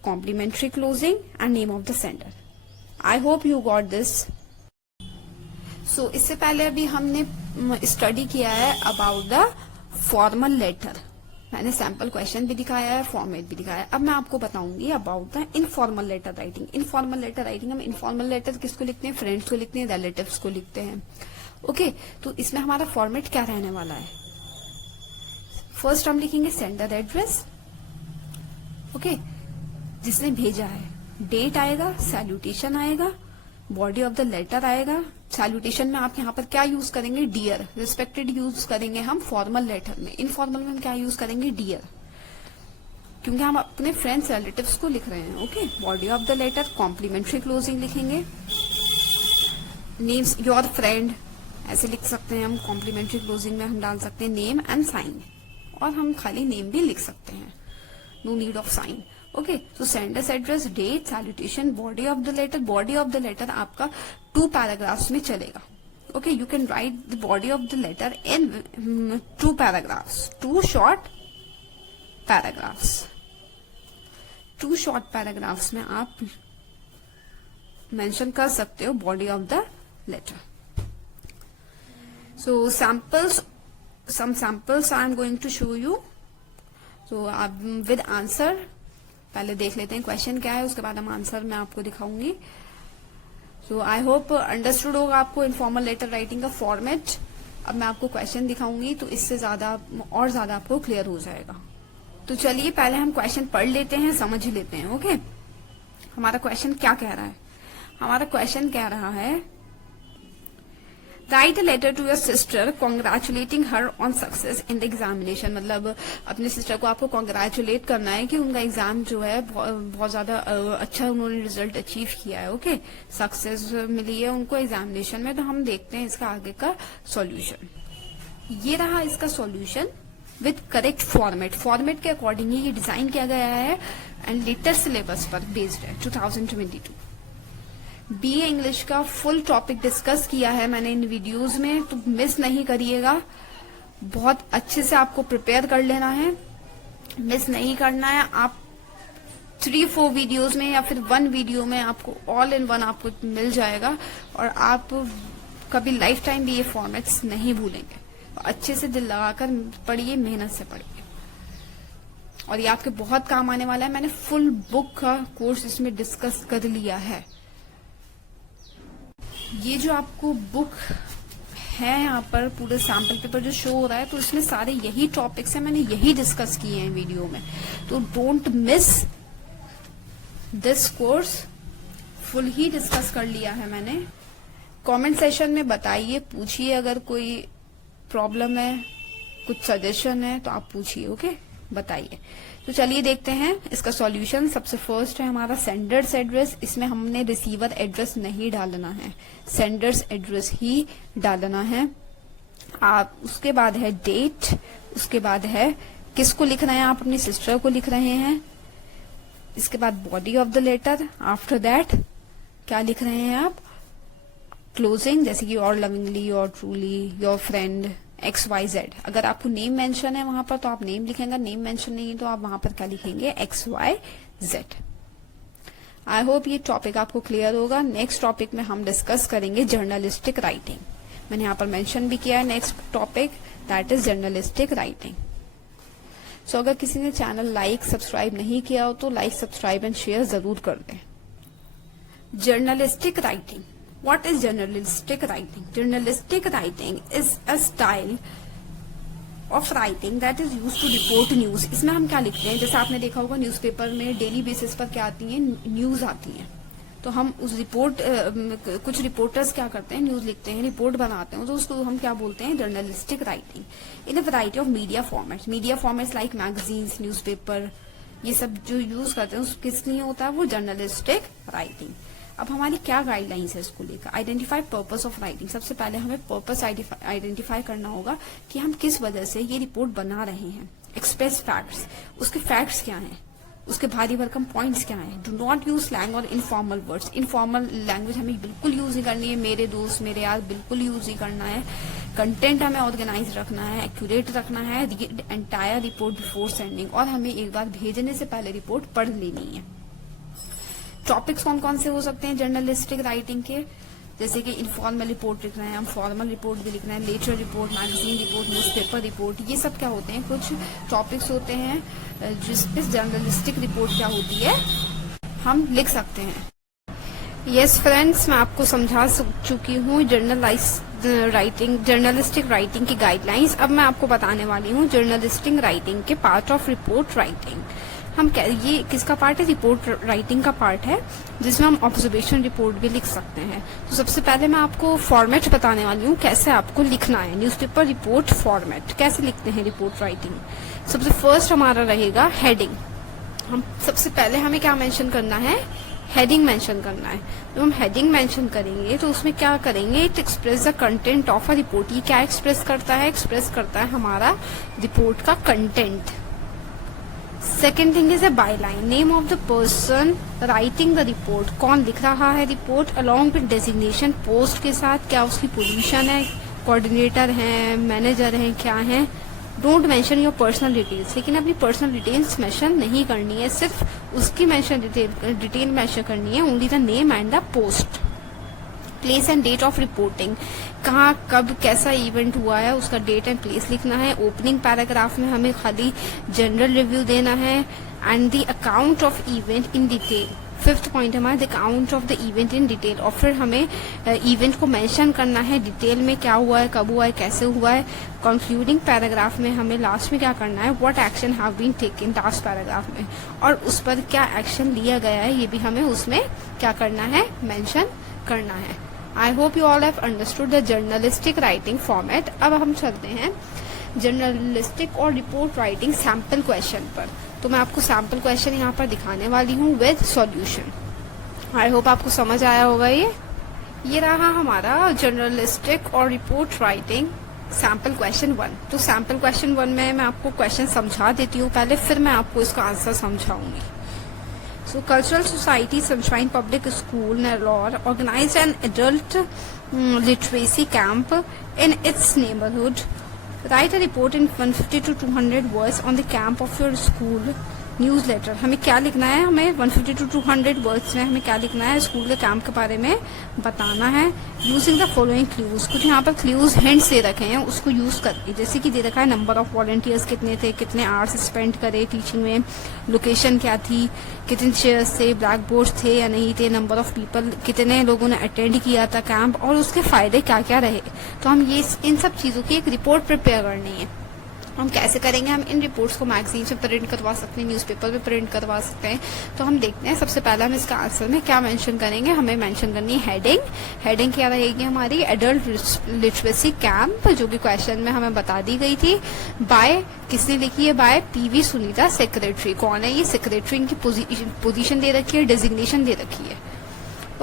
complimentary closing and name of the sender. I hope you got this. So इससे पहले अभी हमने स्टडी किया है about the formal letter. मैंने sample question भी दिखाया है, फॉर्मेट भी दिखाया है। अब मैं आपको बताऊंगी about the informal letter writing. Informal letter writing, हम इनफॉर्मल लेटर किसको लिखते हैं, फ्रेंड्स को लिखते हैं, रिलेटिव्स को लिखते हैं। ओके, तो इसमें हमारा फॉर्मेट क्या रहने वाला है, फर्स्ट हम लिखेंगे सेंडर एड्रेस, ओके, जिसने भेजा है, डेट आएगा, सैल्यूटेशन आएगा, बॉडी ऑफ द लेटर आएगा। सैल्यूटेशन में आप यहाँ पर क्या यूज करेंगे, डियर, रिस्पेक्टेड यूज करेंगे हम फॉर्मल लेटर में। इनफॉर्मल में हम क्या यूज करेंगे, डियर, क्योंकि हम अपने फ्रेंड्स रिलेटिव्स को लिख रहे हैं। Okay, body of the letter, complimentary closing लिखेंगे, नेम्स योर फ्रेंड ऐसे लिख सकते हैं हम, कॉम्प्लीमेंट्री क्लोजिंग में हम डाल सकते हैं नेम एंड साइन, और हम खाली नेम भी लिख सकते हैं, no need of sign. Okay, तो sender's address, date, salutation, body of the letter. Body of the letter आपका 2 पैराग्राफ्स में चलेगा। Okay, you can write the body of the letter in 2 paragraphs, 2 short paragraphs. 2 short paragraphs में आप mention कर सकते हो body of the letter. So samples, some samples I am going to show you. So with answer, पहले देख लेते हैं question क्या है, उसके बाद हम आंसर मैं आपको दिखाऊंगी। So I hope अंडरस्टूड होगा आपको इनफॉर्मल लेटर राइटिंग का फॉर्मेट। अब मैं आपको क्वेश्चन दिखाऊंगी तो इससे ज्यादा और ज्यादा आपको क्लियर हो जाएगा। तो चलिए पहले हम क्वेश्चन पढ़ लेते हैं, समझ लेते हैं। ओके, हमारा क्वेश्चन क्या कह रहा है, हमारा क्वेश्चन कह रहा है, write a letter to your sister congratulating her on success in the examination. मतलब अपने सिस्टर को आपको कॉन्ग्रेचुलेट करना है कि उनका एग्जाम जो है बहुत ज्यादा अच्छा उन्होंने रिजल्ट अचीव किया है। ओके, सक्सेस मिली है उनको एग्जामिनेशन में। तो हम देखते हैं इसका आगे का सॉल्यूशन। ये रहा इसका solution with correct format. Format के अकॉर्डिंग ही ये डिजाइन किया गया है एंड लेटेस्ट सिलेबस पर बेस्ड है 2022। बीए इंग्लिश का फुल टॉपिक डिस्कस किया है मैंने इन वीडियोस में, तो मिस नहीं करिएगा। बहुत अच्छे से आपको प्रिपेयर कर लेना है, मिस नहीं करना है। आप 3-4 वीडियोस में या फिर 1 वीडियो में आपको ऑल इन वन आपको मिल जाएगा और आप कभी लाइफ टाइम भी ये फॉर्मेट्स नहीं भूलेंगे। अच्छे से दिल लगाकर पढ़िए, मेहनत से पढ़िए और ये आपके बहुत काम आने वाला है। मैंने फुल बुक का कोर्स इसमें डिस्कस कर लिया है। ये जो आपको बुक है यहाँ पर पूरे सैंपल पेपर जो शो हो रहा है, तो इसमें सारे यही टॉपिक्स हैं, मैंने यही डिस्कस किए हैं वीडियो में। तो don't miss this course, full he discuss कर लिया है मैंने। कमेंट सेशन में बताइए, पूछिए, अगर कोई प्रॉब्लम है, कुछ सजेशन है तो आप पूछिए। ओके, बताइए। तो चलिए देखते हैं इसका सॉल्यूशन। सबसे फर्स्ट है हमारा सेंडर्स एड्रेस। इसमें हमने रिसीवर एड्रेस नहीं डालना है, सेंडर्स एड्रेस ही डालना है। आप उसके बाद है डेट, उसके बाद है किसको लिख रहे हैं, आप अपनी सिस्टर को लिख रहे हैं। इसके बाद body of the letter, after that क्या लिख रहे हैं आप, क्लोजिंग जैसे कि your lovingly, your truly, your friend, XYZ। अगर आपको नेम मेंशन है वहां पर तो आप नेम लिखेंगे, नेम मेंशन नहीं है तो आप वहां पर क्या लिखेंगे, XYZ। आई होप ये टॉपिक आपको क्लियर होगा। नेक्स्ट टॉपिक में हम डिस्कस करेंगे जर्नलिस्टिक राइटिंग। मैंने यहाँ पर मेंशन भी किया है next topic, that is journalistic writing. So अगर किसी ने चैनल लाइक सब्सक्राइब नहीं किया हो तो लाइक, सब्सक्राइब एंड शेयर जरूर कर दें। Journalistic writing, what is journalistic writing? Journalistic writing is a style of writing that is use to report news. इसमें हम क्या लिखते हैं, जैसे आपने देखा होगा न्यूज़पेपर में डेली बेसिस पर क्या आती है, न्यूज आती है। तो हम उस रिपोर्ट कुछ रिपोर्टर्स क्या करते हैं, न्यूज लिखते हैं, रिपोर्ट बनाते हैं, तो उसको हम क्या बोलते हैं, journalistic writing. In a variety of media formats, media formats like magazines, newspaper, ये सब जो यूज करते हैं किस लिए होता है, वो जर्नलिस्टिक राइटिंग। अब हमारी क्या गाइडलाइंस है इसको लेकर? Identify purpose of writing. सबसे पहले हमें पर्पस आइडेंटिफाई करना होगा कि हम किस वजह से ये रिपोर्ट बना रहे हैं। एक्सप्रेस फैक्ट्स, उसके फैक्ट्स क्या हैं, उसके भारी भरकम पॉइंट्स क्या हैं। डू नॉट यूज स्लैंग और इनफॉर्मल वर्ड्स। इनफॉर्मल लैंग्वेज हमें बिल्कुल यूज नहीं करनी है, मेरे दोस्त, मेरे यार, बिल्कुल यूज नहीं करना है। कंटेंट हमें ऑर्गेनाइज रखना है, एक्यूरेट रखना है, एंटायर रिपोर्ट बिफोर सेंडिंग, और हमें एक बार भेजने से पहले रिपोर्ट पढ़ लेनी है। टॉपिक्स कौन कौन से हो सकते हैं जर्नलिस्टिक राइटिंग के? जैसे कि इनफॉर्मल रिपोर्ट लिख रहे हैं हम, फॉर्मल रिपोर्ट भी लिख रहे हैं, letter report, magazine report, newspaper report, ये सब क्या होते हैं, कुछ टॉपिक्स होते हैं जिसपे जर्नलिस्टिक रिपोर्ट क्या होती है हम लिख सकते हैं। यस फ्रेंड्स, मैं आपको समझा चुकी हूँ जर्नलिस्टिक राइटिंग की गाइडलाइंस। अब मैं आपको बताने वाली हूँ जर्नलिस्टिक राइटिंग के पार्ट ऑफ रिपोर्ट राइटिंग। हम क्या, ये किसका पार्ट है, रिपोर्ट राइटिंग का पार्ट है, जिसमें हम ऑब्जर्वेशन रिपोर्ट भी लिख सकते हैं। तो सबसे पहले मैं आपको फॉर्मेट बताने वाली हूँ कैसे आपको लिखना है। न्यूज़पेपर रिपोर्ट फॉर्मेट कैसे लिखते हैं रिपोर्ट राइटिंग। सबसे फर्स्ट हमारा रहेगा हेडिंग। हम सबसे पहले हमें क्या मेंशन करना है, हेडिंग मेंशन करना है। जब हम हेडिंग मेंशन करेंगे तो उसमें क्या करेंगे, it express the content of a report. ये क्या एक्सप्रेस करता है, एक्सप्रेस करता है हमारा रिपोर्ट का content. Second thing is a byline, name of the person writing the report, कौन लिख रहा है report, along with designation, post के साथ, क्या उसकी पोजीशन है, कोऑर्डिनेटर है, मैनेजर है, क्या है। Don't mention your personal details, लेकिन अपनी पर्सनल डिटेल्स मेंशन नहीं करनी है, सिर्फ उसकी डिटेल मेंशन करनी है, only the name and the post. Place and date of reporting, कहाँ कब कैसा इवेंट हुआ है उसका डेट एंड प्लेस लिखना है। ओपनिंग पैराग्राफ में हमें खाली जनरल रिव्यू देना है and the account of event in detail. Fifth point हमारा the account of the event in detail, और फिर हमें इवेंट को मेंशन करना है डिटेल में, क्या हुआ है, कब हुआ है, कैसे हुआ है। कंक्लूडिंग पैराग्राफ में हमें लास्ट में क्या करना है, what action have been taken, last paragraph में, और उस पर क्या एक्शन लिया गया है ये भी हमें उसमें क्या करना है, मेंशन करना है। आई hope you all have understood the journalistic writing format. अब हम चलते हैं जर्नलिस्टिक और रिपोर्ट राइटिंग सैम्पल क्वेश्चन पर। तो मैं आपको सैम्पल क्वेश्चन यहाँ पर दिखाने वाली हूँ विद सॉल्यूशन। आई होप आपको समझ आया होगा। ये रहा हमारा जर्नलिस्टिक और रिपोर्ट राइटिंग सैम्पल क्वेश्चन 1। तो सैम्पल क्वेश्चन 1 में मैं आपको क्वेश्चन समझा देती हूँ पहले, फिर मैं आपको इसका answer समझाऊंगी। So, Cultural Society Sunshine Public School, Nellore, organized an adult literacy camp in its neighborhood. Write a report in 150 to 200 words on the camp of your school newsletter. हमें क्या लिखना है, हमें 150 to 200 वर्ड्स में हमें क्या लिखना है, स्कूल के कैंप के बारे में बताना है। यूजिंग द फॉलोइंग क्लूज, कुछ यहाँ पर क्लूज हिंट्स दे रखे हैं, उसको यूज करके, जैसे कि दे रखा है नंबर ऑफ वॉलंटियर्स कितने थे, कितने आवर्स स्पेंड करे टीचिंग में, लोकेशन क्या थी, कितने चेयर्स थे, ब्लैक बोर्ड थे या नहीं थे, नंबर ऑफ पीपल, कितने लोगों ने अटेंड किया था कैंप, और उसके फायदे क्या क्या रहे। तो हम ये इन सब चीज़ों की एक रिपोर्ट प्रिपेयर करनी है। हम कैसे करेंगे, हम इन रिपोर्ट्स को मैगजीन में प्रिंट करवा सकते हैं, न्यूज़पेपर में प्रिंट करवा सकते हैं। तो हम देखते हैं, सबसे पहले हम इसका आंसर में क्या मेंशन करेंगे, हमें मेंशन करनी है हेडिंग। हेडिंग क्या रहेगी हमारी, एडल्ट लिटरेसी कैंप, जो कि क्वेश्चन में हमें बता दी गई थी। बाय किसने लिखी है, बाय PV सुनीता, सेक्रेटरी। कौन है ये, सेक्रेटरी, इनकी पोजीशन दे रखी है, डेजिग्नेशन दे रखी है।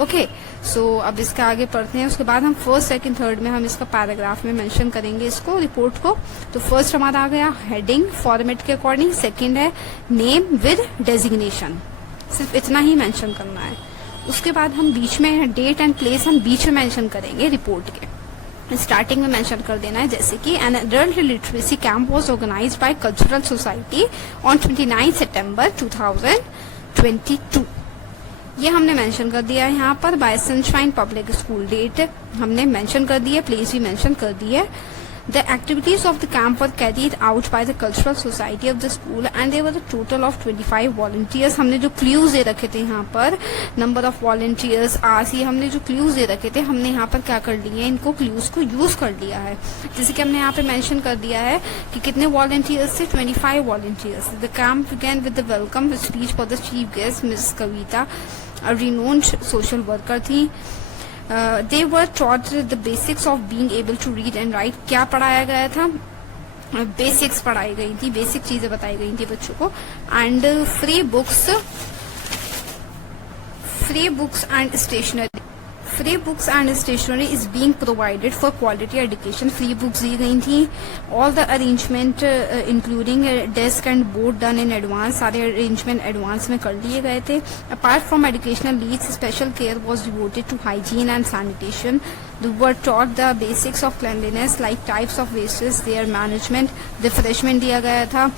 ओके, सो अब इसके आगे पढ़ते हैं। उसके बाद हम फर्स्ट सेकंड थर्ड में हम इसका पैराग्राफ में मेंशन करेंगे इसको, रिपोर्ट को। तो फर्स्ट हमारा आ गया हेडिंग फॉर्मेट के अकॉर्डिंग, सेकंड है नेम विद डेजिग्नेशन, सिर्फ इतना ही मेंशन करना है। उसके बाद हम बीच में डेट एंड प्लेस हम बीच में मेंशन करेंगे रिपोर्ट के, स्टार्टिंग में मेंशन कर देना है। जैसे कि an adult literacy camp was organised by cultural society on 29 सितंबर 2022। ये हमने मेंशन कर दिया है यहाँ पर। By sunshine public school, date हमने मेंशन कर दी है, प्लेस भी मेंशन कर दी है। The activities of the camp were carried out by the cultural society of the school and there were a total of 25 volunteers। हमने जो क्लूज दे रखे थे यहाँ पर, नंबर ऑफ वॉलंटियर्स, आर्स, ये हमने जो क्लूज दे रखे थे हमने यहाँ पर क्या कर लिए, इनको क्लूज को यूज कर लिया है। जैसे कि हमने यहाँ पे मेंशन कर दिया है कि कितने वॉलंटियर्स थे, 25 volunteers. The camp began with the welcome speech for the chief guest miss Kavita, renowned social worker थी। They were taught the basics of being able to read and write। क्या पढ़ाया गया था, बेसिक्स पढ़ाई गई थी, बेसिक चीजें बताई गई थी बच्चों को। And free books and stationery is being provided for quality education. Free books दी गई थी। All the arrangement including desk and board done in advance, सारे अरेंजमेंट एडवांस में कर लिए गए थे। Apart from educational needs, special care was devoted to hygiene and sanitation. They were taught the basics of cleanliness like types of wastes, their management, refreshment दिया गया था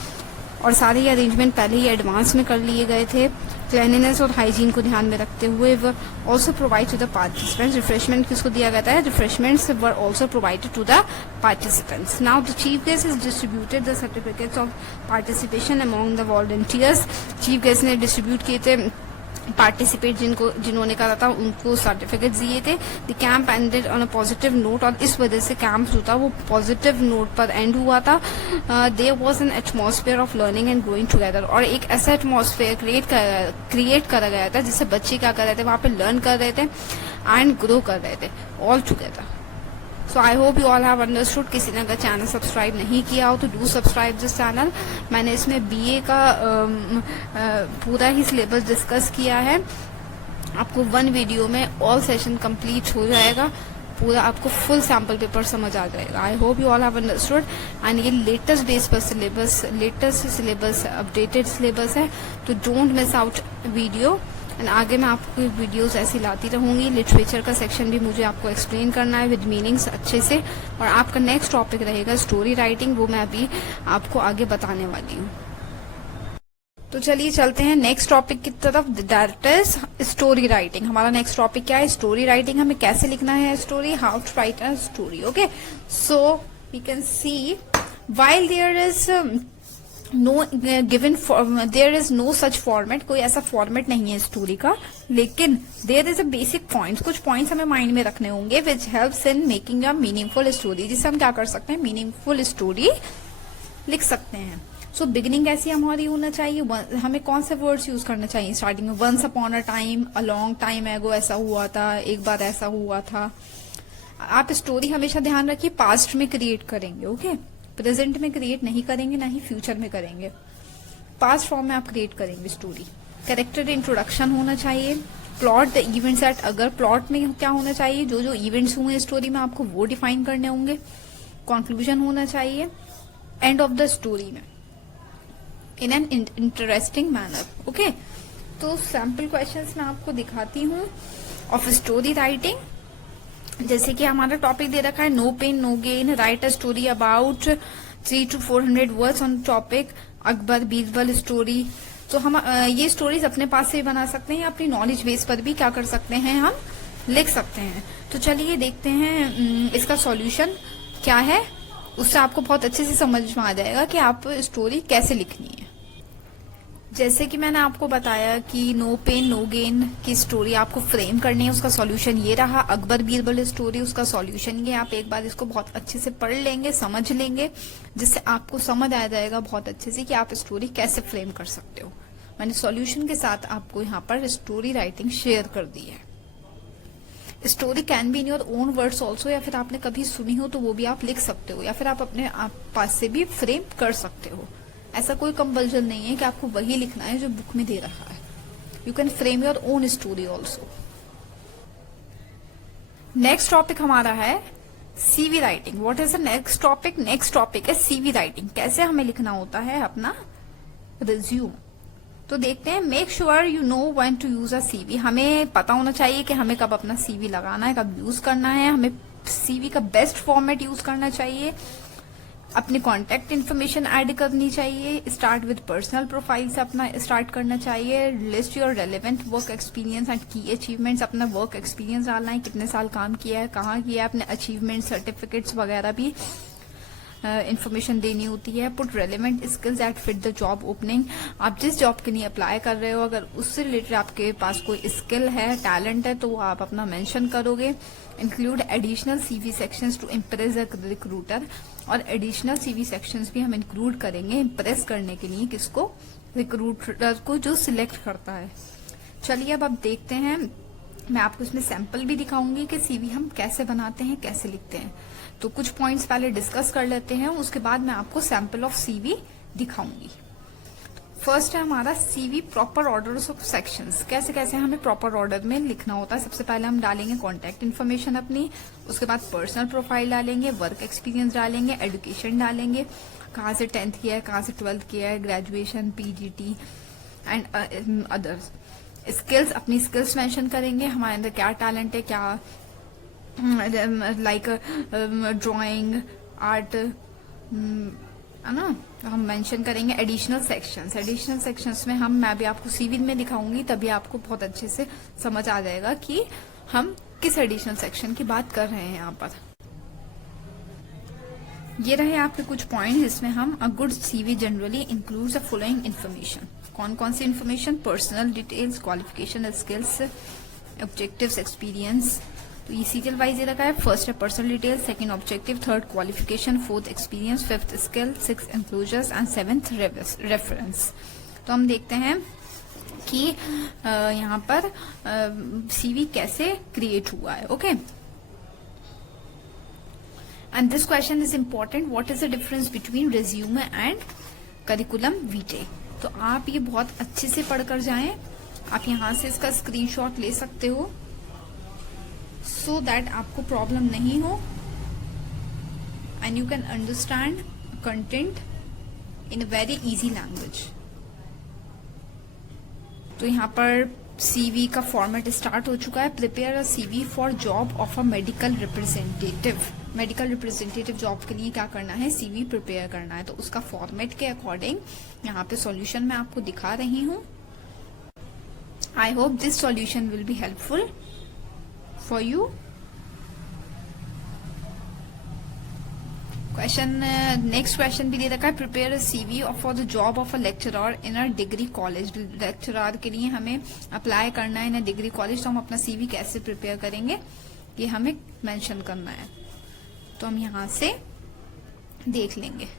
और सारे अरेंजमेंट पहले ही एडवांस में कर लिए गए थे। क्लीनलीनेस और हाइजीन को ध्यान में रखते हुए वो also provide to the participants. Refreshment किसको दिया गया था, refreshments were also provided to the participants. Now the chief guest is distributed the certificates of participation among the volunteers. Chief guest ने डिस्ट्रीब्यूट किए थे पार्टिसिपेट जिन्होंने करा था उनको सर्टिफिकेट दिए थे। The camp ended on a positive note, और इस वजह से कैंप जो था वो पॉजिटिव नोट पर एंड हुआ था। There was an atmosphere of learning and growing together, और एक ऐसा एटमॉस्फेयर क्रिएट करा गया था जिससे बच्चे क्या कर रहे थे, वहां पे लर्न कर रहे थे एंड ग्रो कर रहे थे all together. So I hope you all have understood. किसी ने अगर चैनल सब्सक्राइब नहीं किया हो तो डू सब्सक्राइब दिस चैनल। मैंने इसमें बीए का पूरा ही सिलेबस डिस्कस किया है। आपको 1 वीडियो में ऑल सेशन कंप्लीट हो जाएगा, पूरा आपको फुल सैम्पल पेपर समझ आ जाएगा। आई hope you all have understood. And ये लेटेस्ट बेस पर सिलेबस अपडेटेड सिलेबस है, तो don't miss out video. And आगे मैं आपको वीडियोस ऐसी लाती रहूंगी। लिटरेचर का सेक्शन भी मुझे आपको एक्सप्लेन करना है विद मीनिंग्स अच्छे से। और आपका नेक्स्ट टॉपिक रहेगा स्टोरी राइटिंग, वो मैं अभी आपको आगे बताने वाली हूँ। तो चलिए चलते हैं नेक्स्ट टॉपिक की तरफ, दैट इज स्टोरी राइटिंग। हमारा नेक्स्ट टॉपिक क्या है, स्टोरी राइटिंग। हमें कैसे लिखना है story, how to write a story. Okay, so we can see while there is there is no such format, कोई ऐसा फॉर्मेट नहीं है स्टोरी का, लेकिन there is a basic points, कुछ पॉइंट्स हमें माइंड में रखने होंगे which helps in making a meaningful story, जिससे हम क्या कर सकते हैं, मीनिंगफुल स्टोरी लिख सकते हैं। सो बिगिनिंग ऐसी हमारी होना चाहिए, हमें कौन से वर्ड्स यूज करना चाहिए स्टार्टिंग में, once upon a time, a long time ago ऐसा हुआ था, एक बार ऐसा हुआ था। आप स्टोरी हमेशा ध्यान रखिए पास्ट में क्रिएट करेंगे, ओके, प्रेजेंट में क्रिएट नहीं करेंगे, ना ही फ्यूचर में करेंगे, पास्ट फॉर्म में आप क्रिएट करेंगे स्टोरी। कैरेक्टर इंट्रोडक्शन होना चाहिए, प्लॉट द इवेंट्स एट, अगर प्लॉट में क्या होना चाहिए, जो जो इवेंट्स हुए स्टोरी में आपको वो डिफाइन करने होंगे। कंक्लूजन होना चाहिए एंड ऑफ द स्टोरी में in an interesting manner. Okay, तो सैम्पल क्वेश्चंस मैं आपको दिखाती हूँ ऑफ स्टोरी राइटिंग। जैसे कि हमारा टॉपिक दे रखा है no pain no gain, write a story about 300 to 400 words on topic Akbar Birbal story. तो हम ये स्टोरीज अपने पास से भी बना सकते हैं या अपनी नॉलेज बेस पर भी क्या कर सकते हैं, हम लिख सकते हैं। तो चलिए देखते हैं इसका सॉल्यूशन क्या है, उससे आपको बहुत अच्छे से समझ में आ जाएगा कि आप स्टोरी कैसे लिखनी है। जैसे कि मैंने आपको बताया कि नो पेन नो गेन की स्टोरी आपको फ्रेम करनी है, उसका सॉल्यूशन ये रहा। अकबर बीरबल स्टोरी, उसका सॉल्यूशन ये, आप एक बार इसको बहुत अच्छे से पढ़ लेंगे, समझ लेंगे, जिससे आपको समझ आ जाएगा बहुत अच्छे से कि आप स्टोरी कैसे फ्रेम कर सकते हो। मैंने सॉल्यूशन के साथ आपको यहाँ पर स्टोरी राइटिंग शेयर कर दी है। Story can be in your own words also, या फिर आपने कभी सुनी हो तो वो भी आप लिख सकते हो, या फिर आप अपने पास से भी फ्रेम कर सकते हो। ऐसा कोई कंपल्शन नहीं है कि आपको वही लिखना है जो बुक में दे रखा है। You can frame your own story also. Next topic हमारा है CV writing. What is the next topic? Next topic है सीवी राइटिंग। कैसे हमें लिखना होता है अपना रिज्यूम। तो देखते हैं, make sure you know when to use a CV. हमें पता होना चाहिए कि हमें कब अपना सीवी लगाना है, कब यूज करना है। हमें सीवी का बेस्ट फॉर्मेट यूज करना चाहिए। अपनी कॉन्टेक्ट इन्फॉर्मेशन ऐड करनी चाहिए। स्टार्ट विद पर्सनल प्रोफाइल से अपना स्टार्ट करना चाहिए। List your relevant work experience and की अचीवमेंट्स। अपना वर्क एक्सपीरियंस डालना है, कितने साल काम किया है, कहाँ किया है, अपने अचीवमेंट सर्टिफिकेट्स वगैरह भी इन्फॉर्मेशन देनी होती है। Put relevant skills at fit the job opening. आप जिस जॉब के लिए अप्लाई कर रहे हो, अगर उससे रिलेटेड आपके पास कोई स्किल है, टैलेंट है, तो वो आप अपना मेंशन करोगे। Include additional CV sections to impress a recruiter. और एडिशनल सीवी सेक्शंस भी हम इंक्लूड करेंगे इम्प्रेस करने के लिए, किसको? रिक्रूटर को, जो सिलेक्ट करता है। चलिए अब देखते हैं, मैं आपको इसमें सैंपल भी दिखाऊंगी कि सीवी हम कैसे बनाते हैं, कैसे लिखते हैं। तो कुछ पॉइंट्स पहले डिस्कस कर लेते हैं, उसके बाद मैं आपको सैंपल ऑफ सीवी दिखाऊंगी। फर्स्ट है हमारा CV proper order of sections. कैसे कैसे हमें प्रॉपर ऑर्डर में लिखना होता है। सबसे पहले हम डालेंगे कॉन्टेक्ट इन्फॉर्मेशन अपनी, उसके बाद पर्सनल प्रोफाइल डालेंगे, वर्क एक्सपीरियंस डालेंगे, एजुकेशन डालेंगे, कहाँ से 10th किया है, कहाँ से 12th किया है, graduation, PGT and others. Skills, अपनी स्किल्स मेंशन करेंगे, हमारे अंदर क्या टैलेंट है, क्या लाइक ड्राइंग, आर्ट, है ना, हम मेंशन करेंगे। एडिशनल सेक्शंस में मैं भी आपको सीवी में दिखाऊंगी, तभी आपको बहुत अच्छे से समझ आ जाएगा कि हम किस एडिशनल सेक्शन की बात कर रहे हैं यहाँ पर। ये रहे आपके कुछ पॉइंट जिसमें हम a good CV generally includes the following information. कौन कौन सी information? Personal details, qualification, skills, objectives, experience. तो ये सीरियल वाइज ये रखा है। फर्स्ट है personal detail, second objective, third qualification, fourth experience, fifth skill, six inclusions and seventh reference. तो हम देखते हैं कि यहाँ पर सीवी कैसे क्रिएट हुआ है। Okay, and this question is important, what is the difference between resume and curriculum vitae. तो आप ये बहुत अच्छे से पढ़कर जाएं। आप यहाँ से इसका स्क्रीनशॉट ले सकते हो, so that आपको प्रॉब्लम नहीं हो and you can understand content in a very easy language। तो यहाँ पर CV का फॉर्मेट स्टार्ट हो चुका है। Prepare a CV for job of a medical representative. Medical representative job के लिए क्या करना है? CV प्रिपेयर करना है। तो उसका फॉर्मेट के अकॉर्डिंग यहाँ पे सॉल्यूशन मैं आपको दिखा रही हूँ। I hope this solution will be helpful for you। Next question भी दे रखा है, prepare a CV for the job of a lecturer in a degree college. Lecturer के लिए हमें अप्लाई करना है इन अ डिग्री कॉलेज। तो हम अपना सीवी कैसे प्रिपेयर करेंगे ये हमें मेंशन करना है। तो हम यहाँ से देख लेंगे।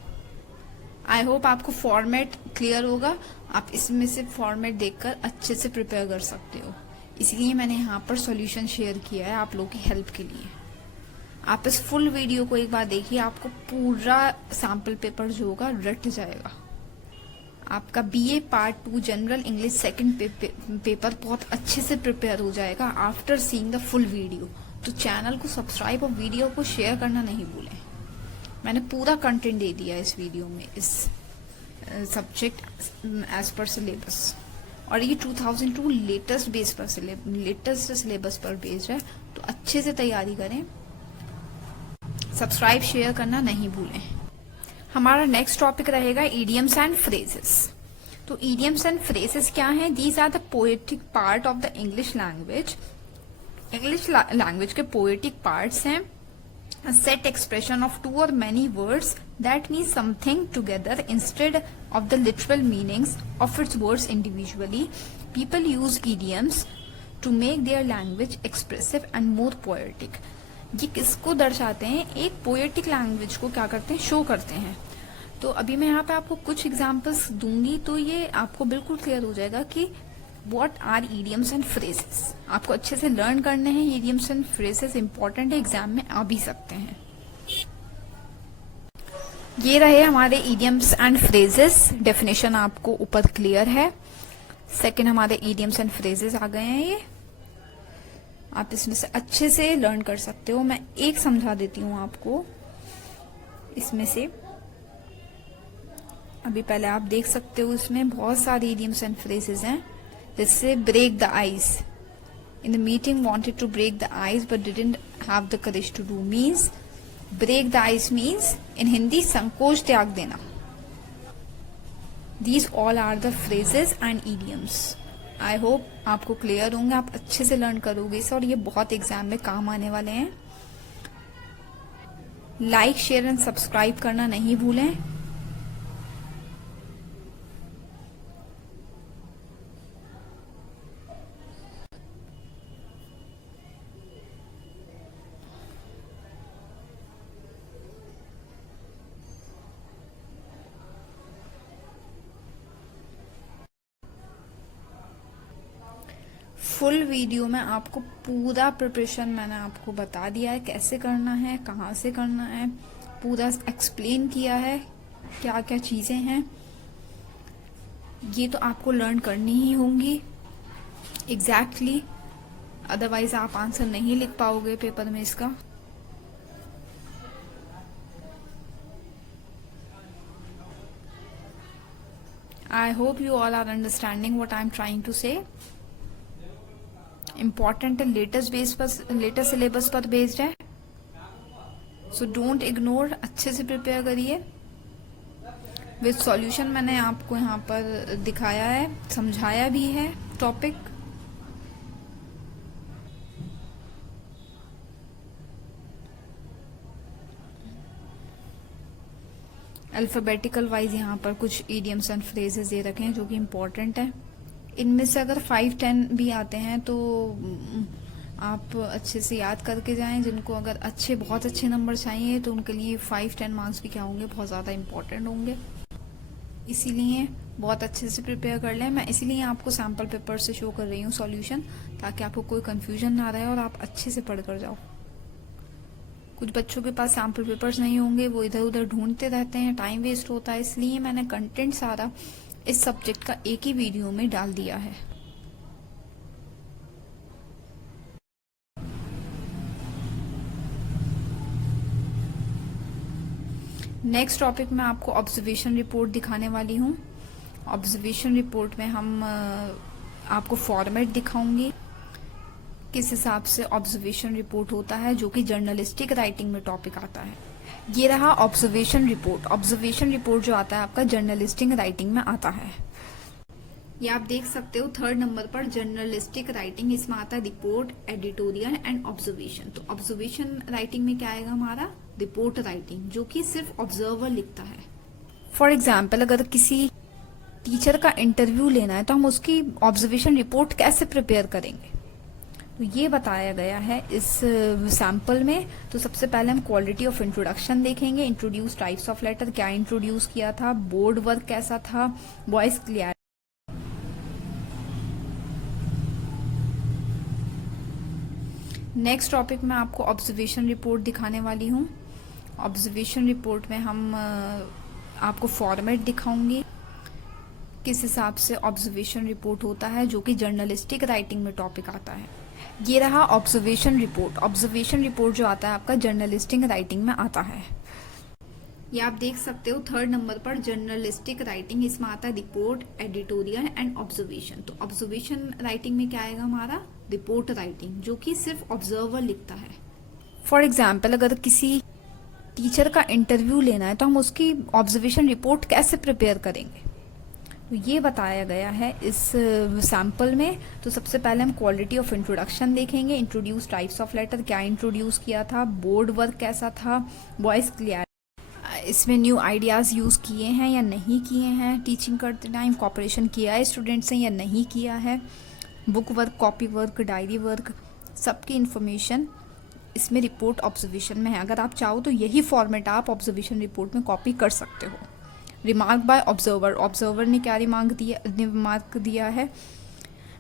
आई होप आपको फॉर्मेट क्लियर होगा। आप इसमें से फॉर्मेट देखकर अच्छे से प्रिपेयर कर सकते हो, इसलिए मैंने यहाँ पर सॉल्यूशन शेयर किया है आप लोगों की हेल्प के लिए। आप इस फुल वीडियो को एक बार देखिए, आपको पूरा सैम्पल पेपर जो होगा रट जाएगा। आपका BA part 2 general English second paper बहुत अच्छे से प्रिपेयर हो जाएगा after seeing the full video. तो चैनल को सब्सक्राइब और वीडियो को शेयर करना नहीं भूलें। मैंने पूरा कंटेंट दे दिया इस वीडियो में, इस सब्जेक्ट एज पर सिलेबस। और ये 2002 लेटेस्ट सिलेबस पर बेस्ड है। तो अच्छे से तैयारी करें, सब्सक्राइब शेयर करना नहीं भूलें। हमारा नेक्स्ट टॉपिक रहेगा इडियम्स एंड फ्रेजेस। तो इडियम्स एंड फ्रेजेस क्या हैं? These are the poetic part of the English language. English language के पोएटिक पार्ट्स हैं। A set expression of two or many words that mean something together instead of the literal meanings of its words individually. People use idioms to make their language expressive and more poetic. ये किसको दर्शाते हैं? एक poetic language को क्या करते हैं? Show करते हैं। तो अभी मैं यहाँ पे आपको कुछ एग्जांपल्स दूंगी, तो ये आपको बिल्कुल क्लियर हो जाएगा कि What are idioms and phrases? आपको अच्छे से लर्न करने हैं। idioms and phrases इंपॉर्टेंट है, एग्जाम में आ भी सकते हैं। ये रहे हमारे idioms and phrases। डेफिनेशन आपको ऊपर क्लियर है। सेकंड हमारे idioms and phrases आ गए हैं। ये आप इसमें से अच्छे से लर्न कर सकते हो। मैं एक समझा देती हूँ आपको इसमें से। अभी पहले आप देख सकते हो इसमें बहुत सारे idioms एंड phrases हैं, जैसे break the ice. In the meeting wanted to break the ice but didn't have the courage to do means break the ice means in Hindi संकोच त्याग देना. These all are the phrases and idioms. I hope आपको clear होंगे, आप अच्छे से learn करोगे इसे और ये बहुत एग्जाम में काम आने वाले हैं. लाइक शेयर एंड सब्सक्राइब करना नहीं भूलें. फुल वीडियो में आपको पूरा प्रिपरेशन मैंने आपको बता दिया है, कैसे करना है, कहाँ से करना है, पूरा एक्सप्लेन किया है क्या क्या चीज़ें हैं. ये तो आपको लर्न करनी ही होंगी एग्जैक्टली, अदरवाइज आप आंसर नहीं लिख पाओगे पेपर में इसका. I hope you all are understanding what I am trying to say. Important है, लेटेस्ट सिलेबस पर बेस्ड है, सो डोंट इग्नोर. अच्छे से प्रिपेयर करिए. विद सॉल्यूशन मैंने आपको यहाँ पर दिखाया है, समझाया भी है टॉपिक. अल्फाबेटिकल वाइज यहाँ पर कुछ इडियम्स एंड फ्रेजेस दे रखे हैं जो कि इम्पोर्टेंट है. इनमें से अगर 5-10 भी आते हैं तो आप अच्छे से याद करके जाएं. जिनको अगर बहुत अच्छे नंबर चाहिए तो उनके लिए 5-10 मार्क्स भी क्या होंगे, बहुत ज़्यादा इम्पोर्टेंट होंगे. इसीलिए बहुत अच्छे से प्रिपेयर कर लें. मैं इसीलिए आपको सैम्पल पेपर से शो कर रही हूँ सॉल्यूशन, ताकि आपको कोई कंफ्यूजन ना रहे और आप अच्छे से पढ़ कर जाओ. कुछ बच्चों के पास सैम्पल पेपर्स नहीं होंगे, वो इधर उधर ढूंढते रहते हैं, टाइम वेस्ट होता है. इसलिए मैंने कंटेंट सारा इस सब्जेक्ट का एक ही वीडियो में डाल दिया है. नेक्स्ट टॉपिक में आपको ऑब्जर्वेशन रिपोर्ट दिखाने वाली हूँ. ऑब्जर्वेशन रिपोर्ट में हम आपको फॉर्मेट दिखाऊंगी, किस हिसाब से ऑब्जर्वेशन रिपोर्ट होता है, जो कि जर्नलिस्टिक राइटिंग में टॉपिक आता है. ये रहा ऑब्जर्वेशन रिपोर्ट. ऑब्जर्वेशन रिपोर्ट जो आता है आपका जर्नलिस्टिक राइटिंग में आता है. ये आप देख सकते हो 3rd नंबर पर जर्नलिस्टिक राइटिंग, इसमें आता है रिपोर्ट, एडिटोरियल एंड ऑब्जर्वेशन. तो ऑब्जर्वेशन राइटिंग में क्या आएगा हमारा, रिपोर्ट राइटिंग, जो कि सिर्फ ऑब्जर्वर लिखता है. फॉर एग्जाम्पल अगर किसी टीचर का इंटरव्यू लेना है तो हम उसकी ऑब्जर्वेशन रिपोर्ट कैसे प्रिपेयर करेंगे, तो ये बताया गया है इस सैम्पल में. तो सबसे पहले हम क्वालिटी ऑफ इंट्रोडक्शन देखेंगे. इंट्रोड्यूस टाइप्स ऑफ लेटर, क्या इंट्रोड्यूस किया था, बोर्ड वर्क कैसा था, वॉइस क्लियर. नेक्स्ट टॉपिक में आपको ऑब्जर्वेशन रिपोर्ट दिखाने वाली हूँ. ऑब्जर्वेशन रिपोर्ट में हम आपको फॉर्मेट दिखाऊंगी, किस हिसाब से ऑब्जर्वेशन रिपोर्ट होता है, जो कि जर्नलिस्टिक राइटिंग में टॉपिक आता है. ये रहा ऑब्जर्वेशन रिपोर्ट. ऑब्जर्वेशन रिपोर्ट जो आता है आपका जर्नलिस्टिक राइटिंग में आता है. ये आप देख सकते हो 3rd नंबर पर जर्नलिस्टिक राइटिंग, इसमें आता है रिपोर्ट, एडिटोरियल एंड ऑब्जर्वेशन. तो ऑब्जर्वेशन राइटिंग में क्या आएगा हमारा, रिपोर्ट राइटिंग, जो कि सिर्फ ऑब्जर्वर लिखता है. फॉर एग्जाम्पल अगर किसी टीचर का इंटरव्यू लेना है तो हम उसकी ऑब्जर्वेशन रिपोर्ट कैसे प्रिपेयर करेंगे, तो ये बताया गया है इस सैम्पल में. तो सबसे पहले हम क्वालिटी ऑफ इंट्रोडक्शन देखेंगे. इंट्रोड्यूस टाइप्स ऑफ लेटर, क्या इंट्रोड्यूस किया था, बोर्ड वर्क कैसा था, वॉइस क्लियर, इसमें न्यू आइडियाज़ यूज़ किए हैं या नहीं किए हैं, टीचिंग करते टाइम कॉपरेशन किया है स्टूडेंट्स से या नहीं किया है, book work, copy work, diary work, सबकी इन्फॉर्मेशन इसमें रिपोर्ट ऑब्जर्वेशन में है. अगर आप चाहो तो यही फॉर्मेट आप ऑब्जर्वेशन रिपोर्ट में कॉपी कर सकते हो. रिमार्क बाय ऑब्जर्वर, ऑब्जर्वर ने क्या रिमार्क दिया है,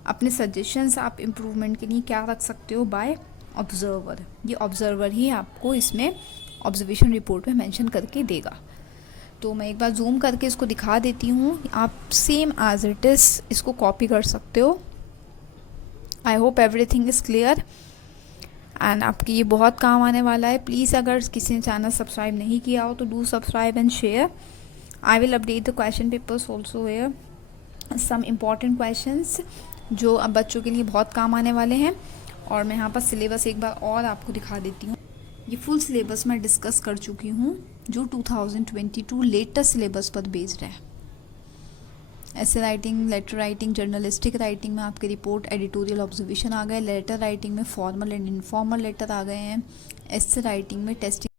अपने सजेशंस आप इम्प्रूवमेंट के लिए क्या रख सकते हो बाय ऑब्जर्वर. ये ऑब्जर्वर ही आपको इसमें ऑब्जर्वेशन रिपोर्ट में मेंशन करके देगा. तो मैं एक बार जूम करके इसको दिखा देती हूँ, आप सेम एज इट इज़ इसको कॉपी कर सकते हो. I hope everything is clear and आपकी ये बहुत काम आने वाला है. प्लीज़ अगर किसी ने चैनल सब्सक्राइब नहीं किया हो तो do subscribe and share. I will update the question papers also here, some important questions जो अब बच्चों के लिए बहुत काम आने वाले हैं। और मैं यहाँ पर सिलेबस एक बार और आपको दिखा देती हूँ। ये फुल सिलेबस मैं डिस्कस कर चुकी हूँ जो 2022 लेटेस्ट सिलेबस पर बेस्ड है। ऐसे writing, letter writing, journalistic writing में आपके रिपोर्ट, एडिटोरियल, ऑब्जर्वेशन आ गए। लेटर राइटिंग में फॉर्मल एंड इनफॉर्मल लेटर आ गए हैं। ऐसे राइटिंग में टेस्टिंग